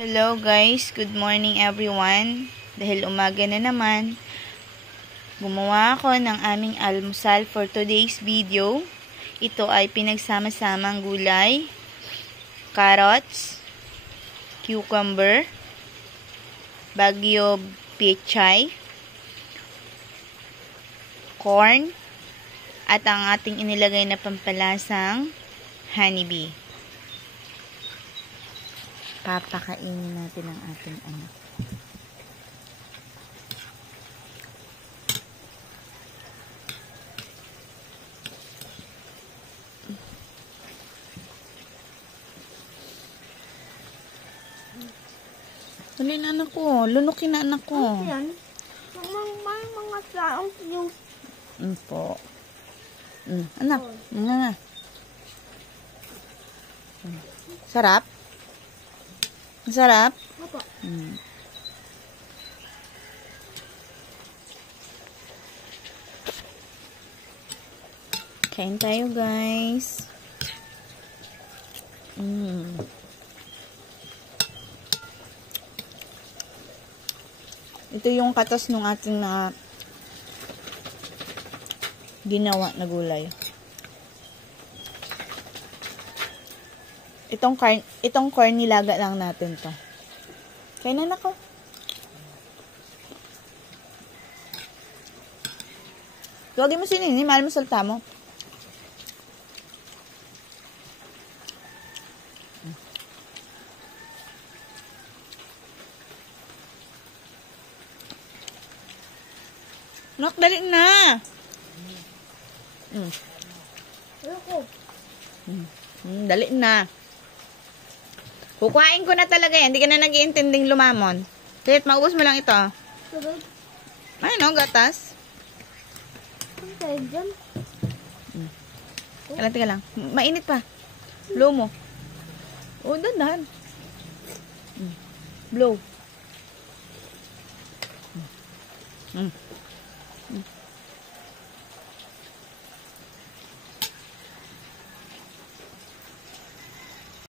Hello guys, good morning everyone. Dahil umaga na naman, gumawa ako ng aming almusal for today's video. Ito ay pinagsama-samang gulay, carrots, cucumber, bagyo pechay, corn, at ang ating inilagay na pampalasang honeybee. Papakainin natin ang ating anak. Dali na anak ko. Lunukin na anak ko. Ano yan? May mga taong yung... Po. Anak. Nga. Sarap? Sarap? Opo. Kain tayo guys. Ito yung katas ng ating na ginawa na gulay. Itong corn nilaga lang natin to. Kain na ako. Tuwagin mo si Nini, mahal mo salta mo. Nak, dali na. Ayoko. Dali na. Kukuhain ko na talaga yan. Hindi ka na nag-iintinding lumamon. Kahit maubos mo lang ito. Sabay. Ay no, gatas. Ano tayo dyan? Teka lang. Mainit pa. Blow mo. Oh, dandan. Blow.